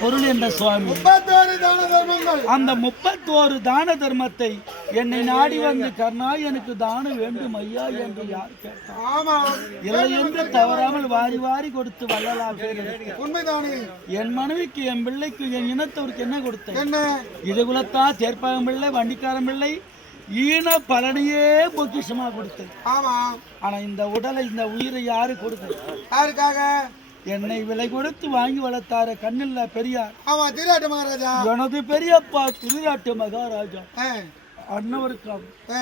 பொருள் என்ற சுவாமி 31 தான தர்மங்கள். அந்த 31 தான தர்மத்தை என்னை நாடி வந்து கர்ணா எனக்கு தானம் வேண்டும் ஐயா என்று யார் கேட்டார்? ஆமா, இல்லை என்று தவறாமல் வாரி வாரி கொடுத்து வள்ளலாக உண்மைதானே. என் மனைவிக்கு என் பிள்ளைக்கு என் இனத்தவருக்கு என்ன கொடுத்தேன்? என்ன? இது குலத்தான் தேர்ப்பாகம் பிள்ளை வண்டிக்காரன் பிள்ளை ஈன பலனையே பொக்கிஷமா கொடுத்தேன். ஆமா, ஆனா இந்த உடலை இந்த உயிரை யாரு கொடுத்தது? யாருக்காக? என்னை விலை கொடுத்து வாங்கி வளர்த்தார கண்ணில்ல பெரியார். ஆமா, திருநாட்டு மகாராஜா. எனது பெரியப்பா திருநாட்டு மகாராஜா ஆ, அண்ணவருக்காகவும் ஆ,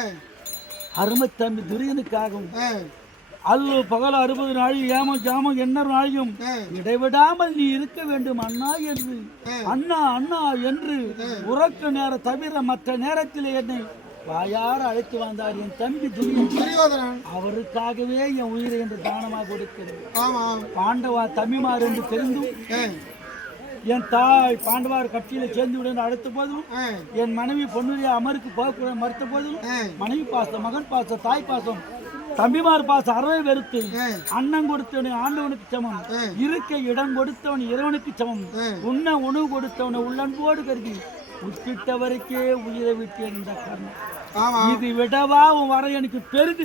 அருமை தம்பி துரியனுக்காகவும் ஆ, அல்லு பகல் 60 நாளில் ஏம ஜாமம் என்ன நாளையும் இடைவிடாமல் நீ இருக்க வேண்டும் அண்ணா என்று அண்ணா அண்ணா என்று உறக்க நேரம் தவிர மற்ற நேரத்தில் என்னை வாயார அழைத்து வந்தார் என் தம்பி துரியோதனன். அவருக்காகவே என் உயிரை என்று தானமாக கொடுக்கிறது. ஆமா, பாண்டவா தம்பிமார் என்று தெரிந்தும் ஆ, என் தாய் பாண்டவார் கட்சியில சேர்ந்து விட அழைத்த போதும் ஆ, என் மனைவி பொன்னுடைய அமருக்கு போக மறுத்த போதும் மனைவி பாசம் மகன் பாசம் தாய் பாசம் தம்பிமார் பாசம் அறவை வெறுத்து அண்ணன் கொடுத்தவனை ஆண்டவனுக்கு சமம் இருக்க இடம் கொடுத்தவன் இறைவனுக்கு சமம் உண்ண உணவு கொடுத்தவனை உள்ளன்போடு கருதி உட்கிட்டவருக்கே உயிரை விட்டு என்ற காரணம் இது விடவா உன் வர எனக்கு பெருது.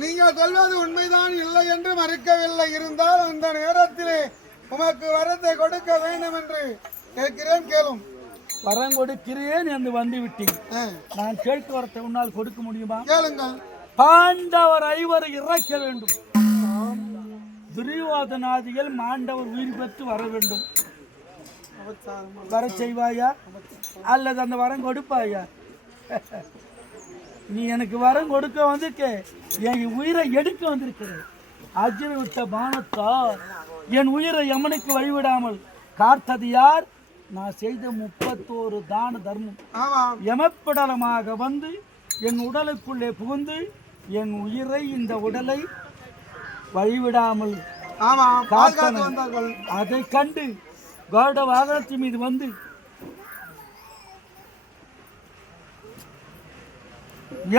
நீங்க சொல்வது உண்மைதான், இல்லை என்று மறுக்கவில்லை. இருந்தால் அந்த நேரத்திலே உமக்கு வரத்தை கொடுக்க வேண்டும் என்று கேட்கிறேன், கேளும். வரம் கொடுக்கிறேன் என்று வந்து விட்டேன். நான் கேட்க வரத்தை உன்னால் கொடுக்க முடியுமா? கேளுங்கள். பாண்டவர் 5 இறக்க வேண்டும். துரியோதனாதிகள் மாண்டவர் உயிர் பெற்று வர வேண்டும். வர செய்வாயா அல்லது அந்த வரம் கொடுப்பாயா? நீ எனக்கு வரம் கொடுக்க வந்திருக்க, என் உயிரை எடுக்க வந்திருக்கிற. அஜிர விட்ட பானத்தால் என் உயிரை யமனுக்கு வழிவிடாமல் காத்தது யார்? நான் செய்த 31 தான தர்மம் யமப்படலமாக வந்து என் உடலுக்குள்ளே புகுந்து என் உயிரை இந்த உடலை வழிவிடாமல் அதை கண்டு கருட வாகனத்தின் மீது வந்து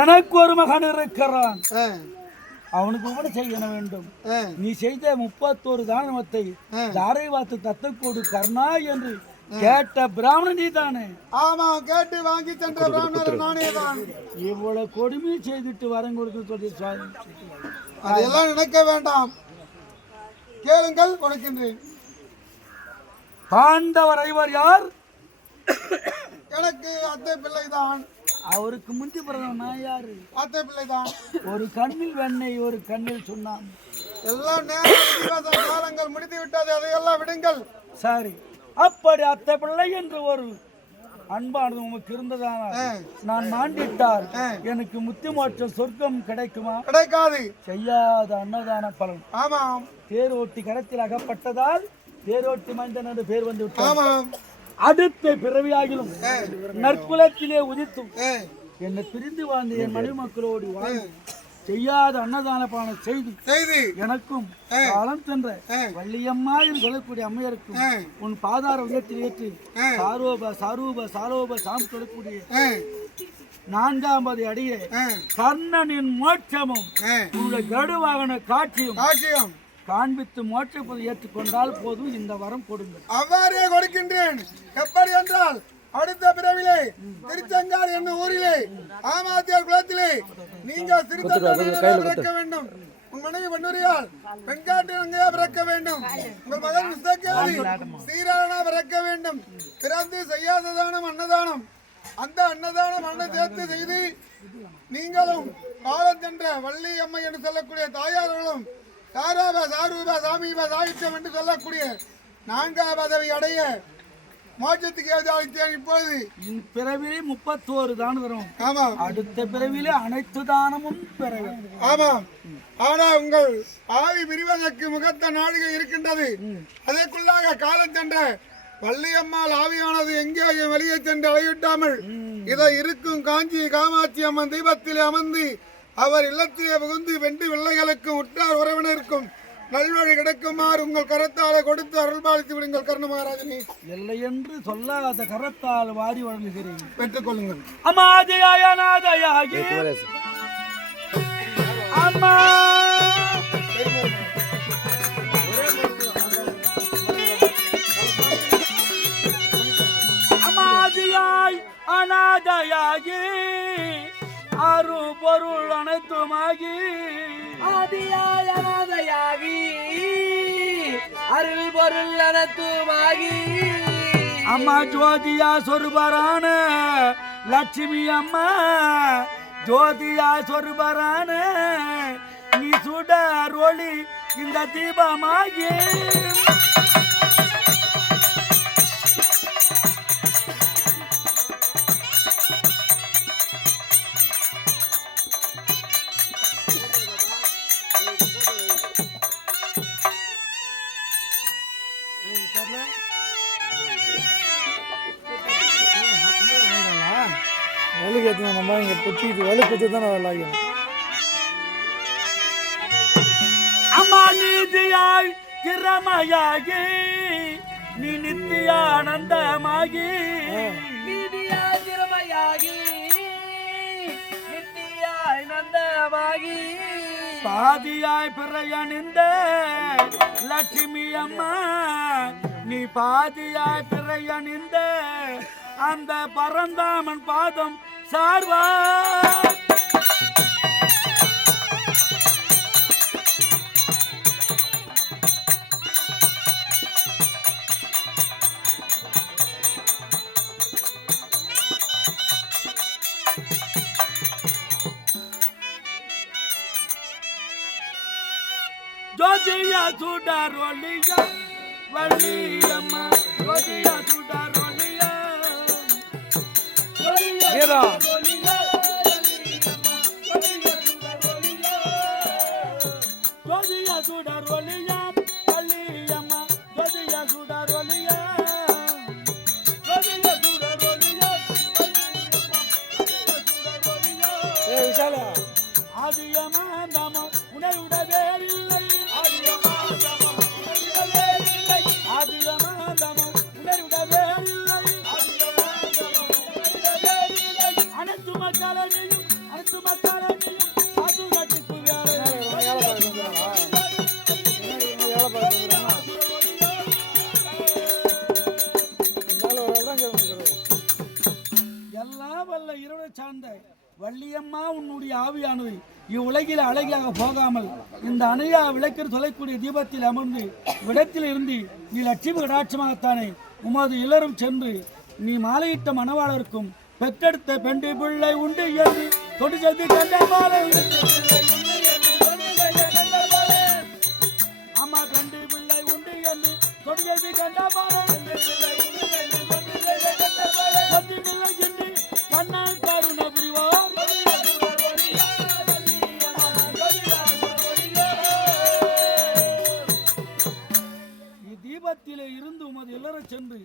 எனக்கு ஒரு மகன் இருக்கிறான், அவனுக்கு கூட செய்ய வேண்டும். நீ செய்த 31 தானத்தை தாரை வாத்து தத்தக்கோடு கர்ணா என்று கேட்ட பிராமணன் நீ தானே? ஆமா, கேட்டு வாங்கி சென்ற பிராமணர் நானே தான். இவ்வளவு கொடுமையை செய்துட்டு வரம் கொடுத்து சொல்லி சுவாமி அதெல்லாம் நினைக்க வேண்டாம், கேளுங்கள், கொடுக்கின்றேன். பாண்டவர் 5 யார்? எனக்கு அத்தை பிள்ளைதான். அவருக்கு முந்தி பிறந்தவன் நான் யாரு? அத்தை பிள்ளைதான். ஒரு கண்ணில் வெண்ணெய் ஒரு கண்ணில் சொன்னான். எல்லாம் நேரம் காலங்கள் முடித்து விட்டது, அதையெல்லாம் விடுங்கள். சரி, அப்படி அத்தை பிள்ளை என்று ஒரு அன்பானது உமக்கு இருந்ததான நான் மாண்டிட்டால் எனக்கு முத்தி மாற்றம் சொர்க்கம் கிடைக்குமா? கிடைக்காது. செய்யாத அன்னதான பலன். ஆமாம். தேரோட்டி கடத்தில் அகப்பட்டதால் தேரோட்டி மைந்தன் என்று பேர் வந்து விட்டான். அடுத்த பிறவியாகிலும் நற்குலத்திலே உதித்தும் என்னை பிரிந்து வாழ்ந்த என் மனைவி மக்களோடு வாழ்ந்து செய்யாத அன்னதான பானம் செய்து எனக்கும் காலம் சென்ற வள்ளியம்மா என்று சொல்லக்கூடிய அம்மையருக்கும் உன் பாதார உயரத்தில் ஏற்றி சாரோப சாரூப சாரோப சாம் சொல்லக்கூடிய 4வது அடிய கர்ணனின் மோட்சமும் உங்களுடைய கருடவாகன காட்சியும் காண்பித்து மோட்சப்பதை ஏற்றுக்கொண்டால் போதும் இந்த வரம் கொடுங்கள். அவ்வாறே கொடுக்கின்றேன். எப்படி என்றால் அடுத்த பிறவிலே திருச்செங்கால் என்னும் ஊரிலே ஆமாத்தியார் குலத்திலே நீங்கள் பிறக்க வேண்டும். உன் மனைவி பொன்னுரியால் பெண்காட்டு பிறக்க வேண்டும். உங்கள் மகன் விசக்கேரி சீரானா பிறக்க வேண்டும். பிறந்து செய்யாத தானம் அன்னதானம், அந்த அன்னதானம் அன்ன சேர்த்து செய்து நீங்களும் காலம் சென்ற வள்ளி அம்மை என்று சொல்லக்கூடிய தாயார்களும் சாராப சாரூப சாமீப சாகித்யம் என்று சொல்லக்கூடிய 4வது பதவி அடைய மோட்சத்துக்கு ஏதாவது இப்பொழுது பிறவிலே 31 தானம் தரும். ஆமா, அடுத்த பிறவிலே அனைத்து தானமும் பெற வேண்டும். ஆமாம். ஆனா உங்கள் ஆவி விரிவதற்கு முகத்த நாளிகை இருக்கின்றது. அதற்குள்ளாக காலம் சென்ற வள்ளியம்மாள் ஆவியானது எங்கே வெளியே சென்று அலையிட்டாமல் இதை இருக்கும் காஞ்சி காமாட்சி அம்மன் தீபத்திலே அமர்ந்து அவர் இல்லத்திலே புகுந்து வெண்டு வெள்ளைகளுக்கும் உற்றார் உறவினருக்கும் நல்வழி கிடைக்குமாறு உங்கள் கரத்தாலே கொடுத்து அருள்பாலித்து விடுங்கள். கர்ண மகாராஜனே, இல்லை என்று சொல்லாத கரத்தால் வாரி வழங்குகிறேன், பெற்றுக் கொள்ளுங்கள். அம்மாதயாயனாதயாகி அம்மா மாதையாகி ஆறு பொருள் அனைத்துமாகி ஆதியாய் அனாதையாகி அருள் பொருள் அனைத்துமாகி அம்மா ஜோதியா சொருபரான லட்சுமி அம்மா ஜோதியா சொருபரான நீ சுடர் ஒளி இந்த தீபமாகி வலு கேட்கணும் நம்ம இங்கே குச்சிட்டு வலு குச்சி தான் விளாகணும். அம்மா நீதியாய் திறமையாகி நீ நித்தியானந்தமாகி நீதியாய் திறமையாகி நித்தியாய் நந்தமாகி பாதியாய் பிறையணிந்த லட்சுமி அம்மா நீ பாதியாய் பிறையணிந்த அந்த பரந்தாமன் பாதம் சார்வா ஜோதியா சுடர் ஒளியா வள்ளியம்மா ஜோதியா சுடர் ஒளியா ஏதா ஜோதியா சுடர் ஒளியா வள்ளியம்மா ஜோதியா சுடர் ஒளியா ஜோதியா சுடர் ஒளியா ஏ விஷாலா ஆதியமாந்தம உணர்வுடவே இல்லை ஆதியமாந்தம உணர்வுடவே இல்லை அனைத்து மக்களையும் பாதுகாட்டுக்கு வேலை எல்லாம் வல்ல இரவு சார்ந்த வள்ளியம்மா உன்னுடைய ஆவியானது இவ்வுலகில் அழகியாக போகாமல் இந்த அணையா விளக்கில் சொல்லக்கூடிய தீபத்தில் அமர்ந்து விடத்தில் இருந்து நீ லட்சுமி கடாட்சமாகத்தானே உமது இல்லறம் சென்று நீ மாலையிட்ட மணவாளருக்கும் பெற்றெடுத்த பெண்டு பிள்ளை உண்டு என்று தொடு செய்து கண்ட மாலை ஆமா பெண்டு பிள்ளை உண்டு என்று தொடு செய்து கண்ட மாலை பிள்ளை சென்று கண்ணால் கருண புரிவார் இத்தீபத்திலே இருந்து உமது இல்லற சென்று